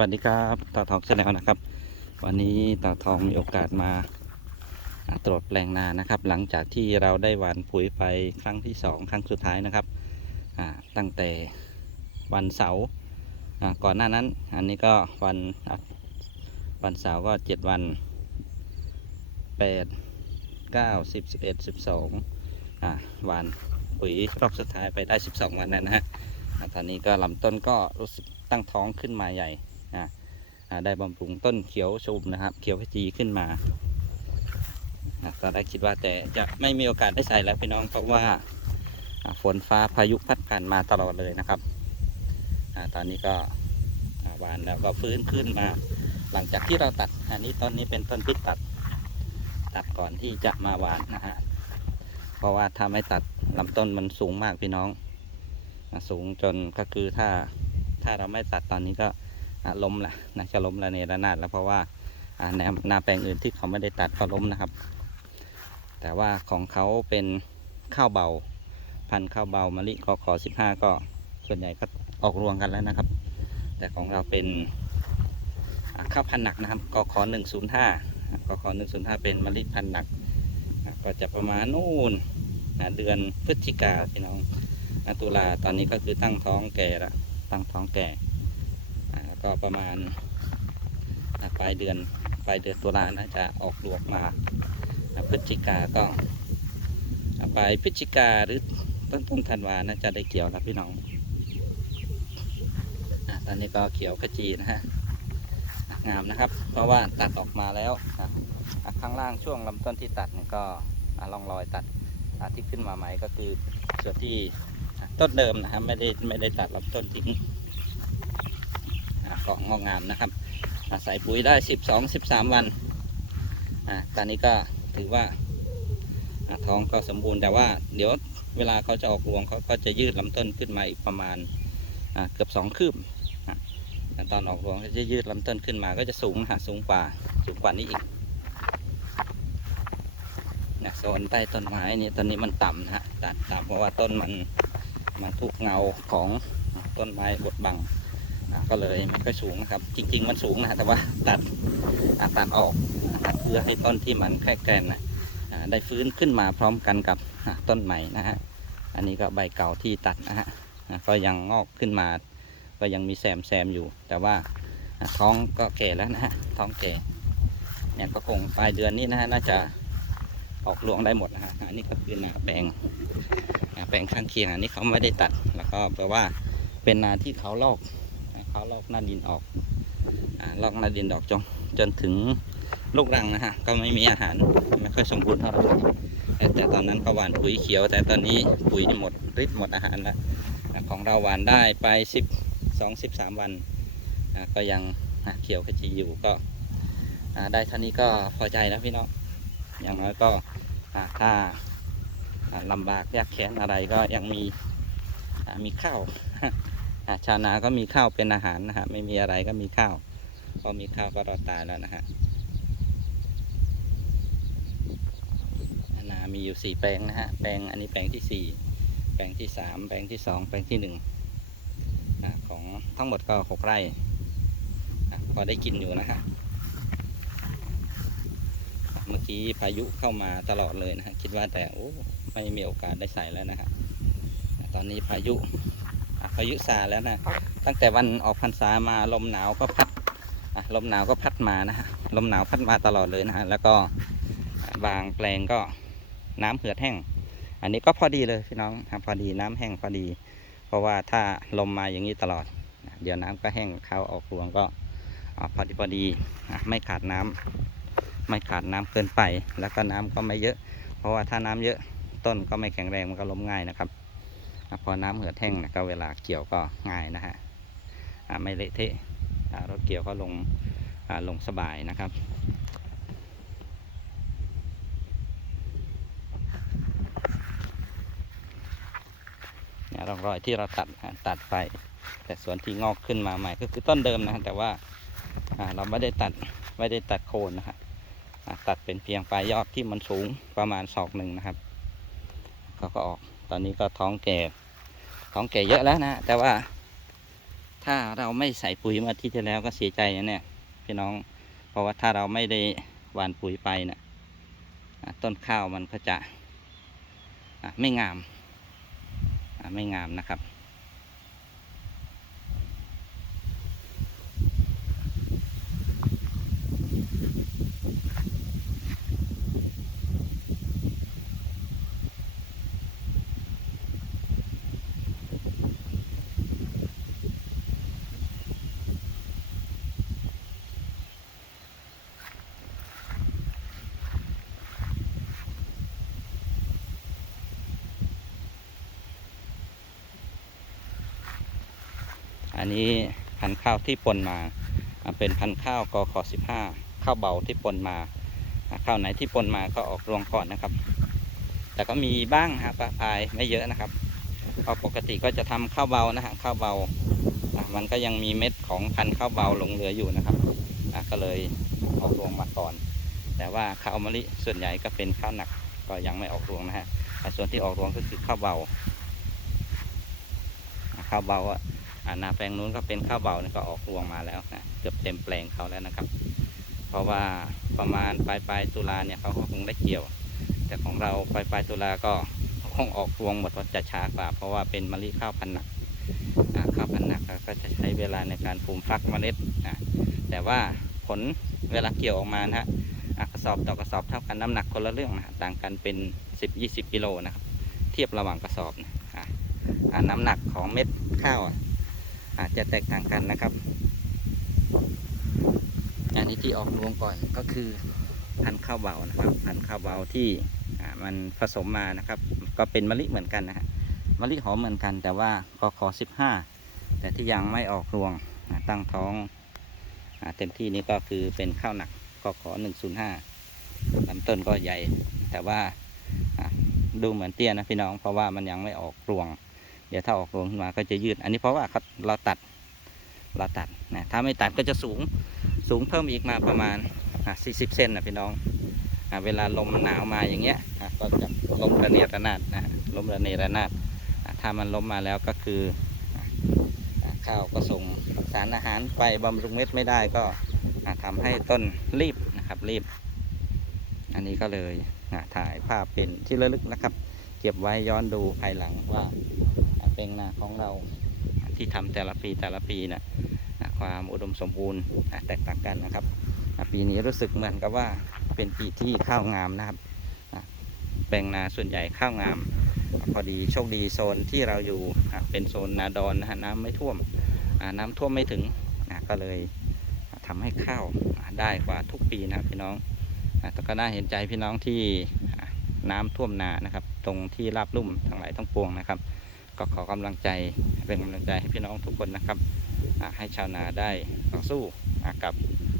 วัสดีครับตาทองเชาแนลนะครับ วันนี้ตาทองมีโอกาสมาตรวจแปลงนานะครับ หลังจากที่เราได้หว่านปุ๋ยไปครั้งที่สองครั้งสุดท้ายนะครับตั้งแต่วันเสาร์ก่อนหน้านั้น อันนี้ก็วันวันเสาร์ก็เจ็ดวันแปดเก้าสิบสิบเอ็ดสิบสองวานปุ๋ยรอบสุดท้ายไปได้สิบสองวันแล้วนะฮะตอนนี้ก็ลำต้นก็รู้สึกตั้งท้องขึ้นมาใหญ่ ได้บำรุงต้นเขียวชุมนะครับ เขียวขจีขึ้นมาตอนแรกคิดว่าแต่จะไม่มีโอกาสได้ใส่แล้วพี่น้องเพราะว่าฝนฟ้าพายุพัดผ่านมาตลอดเลยนะครับอตอนนี้ก็หวานแล้วก็ฟื้นขึ้นมา หลังจากที่เราตัด อันนี้ต้นนี้เป็นต้นที่ตัด ตัดก่อนที่จะมาหวานนะฮะ เพราะว่าถ้าไม่ตัดลำต้นมันสูงมากพี่น้อง สูงจนก็คือถ้าถ้าเราไม่ตัดตอนนี้ก็ ล้มละนะจะล้มระเนระนาดแล้วเพราะว่าแนวนาแปลงอื่นที่เขาไม่ได้ตัดก็ล้มนะครับ แต่ว่าของเขาเป็นข้าวเบา พันธุ์ข้าวเบามะลิกขอสิบห้าก็ส่วนใหญ่ก็ออกรวงกันแล้วนะครับ แต่ของเราเป็นข้าวพันธุ์หนักนะครับกขอหนึ่งศูนย์ห้ากขอหนึ่งศูนย์ห้าเป็นมะลิพันธุ์หนัก ก็จะประมาณนู่นเดือนพฤศจิกาพี่น้องอะตุลาตอนนี้ก็คือตั้งท้องแก่ละตั้งท้องแก่ ก็ประมาณปลายเดือนปลายเดือนตุลานะจะออกดวกมาพฤศจิกาก็ปลายพฤศจิกาหรือต้นต้นธันวานะจะได้เกี่ยวแล้วพี่น้องอตอนนี้ก็เขียวขจีนะฮะงามนะครับ เพราะว่าตัดออกมาแล้วข้างล่างช่วงลำต้นที่ตัดเนี่ยก็อะร่องรอยตัดที่ขึ้นมาใหม่ก็คือส่วนที่ต้นเดิมนะครับไม่ได้ไม่ได้ตัดลำต้นทิ้ง กาะงอกงามนะครับอาศัยปุ๋ยได้สิบสองสิบสามวันอตอนนี้ก็ถือว่าท้องก็สมบูรณ์แต่ว่าเดี๋ยวเวลาเขาจะออกรวงเขาก็จะยืดลำต้นขึ้นมาอีกประมาณเกือบสองคืบอะแต่ตอนออกรวงเขาจะยืดลำต้นขึ้นมาก็จะสูงนะฮะสูงกว่าสูงกว่านี้อีกนะโซนใต้ต้นไม้นี่ต้นนี้มันต่ำนะฮะตัดต่ำเพราะว่าต้นมันมันถูกเงาของต้นไม้บดบัง ก็เลยไม่ค่อยสูงนะครับ จริง ๆ มันสูงนะแต่ว่าตัดตัดออกเพื่อให้ต้นที่มันแค่แกรนนะได้ฟื้นขึ้นมาพร้อมกันกับต้นใหม่นะฮะอันนี้ก็ใบเก่าที่ตัดนะฮะก็ยังงอกขึ้นมา ก็ยังมีแซมแซมอยู่ แต่ว่าท้องก็แก่แล้วนะฮะท้องแก่เนี่ยก็คงปลายเดือนนี้นะฮะน่าจะออกรวงได้หมดนะฮะอันนี้ก็คือนาแปลงอ่าแปลงข้างเคียงอันนี้เขาไม่ได้ตัดแล้วก็แปลว่าเป็นนาที่เขาลอก เขาลอกหน้าดินออกอลอกหน้าดินออกจนจนถึงลูกรังนะฮะก็ไม่มีอาหารไม่ค่อยสมบูรณ์เท่าไหร่แต่ตอนนั้นก็หวานปุ๋ยเขียว แต่ตอนนี้ปุ๋ยหมดฤทธิ์หมดอาหารแล้วของเราหว่านได้ไปสิบสองสิบสามวันก็ยังเขียวขจีอยู่ก็ได้เท่านี้ก็พอใจแล้วพี่น้องอย่างน้อยก็ถ้าลำบากยากแค้นอะไรก็ยังมีมีข้าว ชาวนาก็มีข้าวเป็นอาหารนะฮะไม่มีอะไรก็มีข้าวพอมีข้าวก็รอดตายแล้วนะฮะนามีอยู่สี่แปลงนะฮะแปลงอันนี้แปลงที่สี่แปลงที่สามแปลงที่สองแปลงที่หนึ่งของทั้งหมดก็หกไร่พอได้กินอยู่นะฮะเมื่อกี้พายุเข้ามาตลอดเลยนะฮะคิดว่าแต่โอ้ไม่มีโอกาสได้ใส่แล้วนะฮะตอนนี้พายุ พายุซาแล้วนะ ตั้งแต่วันออกพรรษามาลมหนาวก็พัดลมหนาวก็พัดมานะฮะลมหนาวพัดมาตลอดเลยนะฮะแล้วก็บางแปลงก็น้ำเหือดแห้ง อันนี้ก็พอดีเลยพี่น้องพอดีน้ำแห้งพอดี เพราะว่าถ้าลมมาอย่างนี้ตลอด เดี๋ยวน้ำก็แห้งเข้าออกรวงก็อะพอดีพอดีไม่ขาดน้ำไม่ขาดน้ำเกินไป แล้วก็น้ำก็ไม่เยอะ เพราะว่าถ้าน้ำเยอะต้นก็ไม่แข็งแรงมันก็ล้มง่ายนะครับ พอน้ำเหือดแห้งนะก็เวลาเกี่ยวก็ง่ายนะฮะไม่เละเทะรถเกี่ยวก็ลงลงสบายนะครับเนี่ยร่องรอยที่เราตัดตัดไป แต่ส่วนที่งอกขึ้นมาใหม่ก็คือต้นเดิมนะแต่ว่าเราไม่ได้ตัดไม่ได้ตัดโคนนะฮะอะตัดเป็นเพียงปลายยอดที่มันสูงประมาณศอกหนึ่งนะครับเขาก็ออกตอนนี้ก็ท้องแก่ ของแก่เยอะแล้วนะแต่ว่าถ้าเราไม่ใส่ปุ๋ยมาที่ที่แล้วก็เสียใจนะเนี่ยพี่น้องเพราะว่าถ้าเราไม่ได้หว่านปุ๋ยไปเนะี่ยอะต้นข้าวมันก็จะไม่งามไม่งามนะครับ อันนี้พันธุ์ข้าวที่ปนมา เป็นพันธุ์ข้าวกขสิบห้าข้าวเบาที่ปนมา ข้าวไหนที่ปนมาก็ออกรวงก่อนนะครับ แต่ก็มีบ้างนะปลาพายไม่เยอะนะครับเพราะปกติก็จะทำข้าวเบานะฮะข้าวเบา มันก็ยังมีเม็ดของพันธุ์ข้าวเบาหลงเหลืออยู่นะครับ ก็เลยออกรวงมาก่อน แต่ว่าข้าวมะลิส่วนใหญ่ก็เป็นข้าวหนักก็ยังไม่ออกรวงนะฮะอ่ส่วนที่ออกรวงก็คือข้าวเบาข้าวเบาอะอ่า นาแปลงนู้นก็เป็นข้าวเบานี่ก็ออกรวงมาแล้วนะเกือบเต็มแปลงเขาแล้วนะครับ เพราะว่าประมาณปลายปลายตุลาเนี่ยเขาก็คงได้เกี่ยว แต่ของเราปลายปลายตุลาก็คงออกรวงหมดว่าจะช้ากว่า เพราะว่าเป็นมะลิข้าวพันธุ์หนักข้าวพันธุ์หนักก็จะใช้เวลาในการฟูมฟักเมล็ดอ่าแต่ว่าผลเวลาเกี่ยวออกมานะฮะกระสอบต่อกระสอบเท่ากันน้ำหนักคนละเรื่องนะต่างกันเป็น 10-20 กิโลนะครับเทียบระหว่างกระสอบนะอ่าน้ำหนักของเม็ดข้าว อาจจะแตกต่างกันนะครับอันนี้ที่ออกรวงก่อนก็คือพันธุ์ข้าวเบานะครับพันธุ์ข้าวเบาที่มันผสมมานะครับ ก็เป็นมะลิเหมือนกันนะฮะมะลิหอมเหมือนกันแต่ว่ากขอสิบห้าแต่ที่ยังไม่ออกรวงตั้งท้องอเต็มที่นี่ก็คือเป็นข้าวหนักกขอหนึ่งศูนย์ห้าลำต้นก็ใหญ่ แต่ว่าดูเหมือนเตี้ยนะพี่น้องเพราะว่ามันยังไม่ออกรวง เดี๋ยวถ้าออกรวงขึ้นมาก็จะยืด อันนี้เพราะว่าเขาเราตัดเราตัดนะถ้าไม่ตัดก็จะสูงสูงเพิ่มอีกมาประมาณอะ40เซนนะพี่น้องอะเวลาลมหนาวมาอย่างเงี้ยอะก็จะลมระเนระนาดนะลมระเนระนาดอะถ้ามันล้มมาแล้วก็คือข้าวก็ส่งสารอาหารไปบำรุงเม็ดไม่ได้ก็อะทำให้ต้นรีบนะครับรีบ อันนี้ก็เลยอะถ่ายภาพเป็นที่ระลึกนะครับ เก็บไว้ย้อนดูภายหลังว่า เป็นนาของเราที่ทำแต่ละปีแต่ละปีนะ่ะความอุดมสมบูรณ์แตกต่างกันนะครับ ปีนี้รู้สึกเหมือนกับว่าเป็นปีที่ข้าวงามนะครับแปลงนาส่วนใหญ่ข้าวงาม พอดีโชคดีโซนที่เราอยู่เป็นโซนนาดอนนะฮะน้ำไม่ท่วมน้ำท่วมไม่ถึงก็เลยอะทำให้ข้าวได้กว่าทุกปีนะพี่น้องแต่ก็น่าเห็นใจพี่น้องที่น้ำท่วมนานะครับ ตรงที่ราบลุ่มทั้งหลายทั้งปวงนะครับ ก็ขอกำลังใจเป็นกำลังใจให้พี่น้องทุกคนนะครับ ให้ชาวนาได้ต่อสู้กับ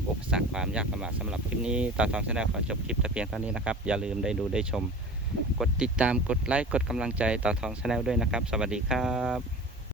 อุปสรรคความยากลำบากสำหรับคลิปนี้ต่อทองชาแนลขอจบคลิปแต่เพียงเท่านี้นะครับ อย่าลืมได้ดูได้ชม กดติดตามกดไลค์กดกำลังใจต่อทองชาแนลด้วยนะครับ สวัสดีครับ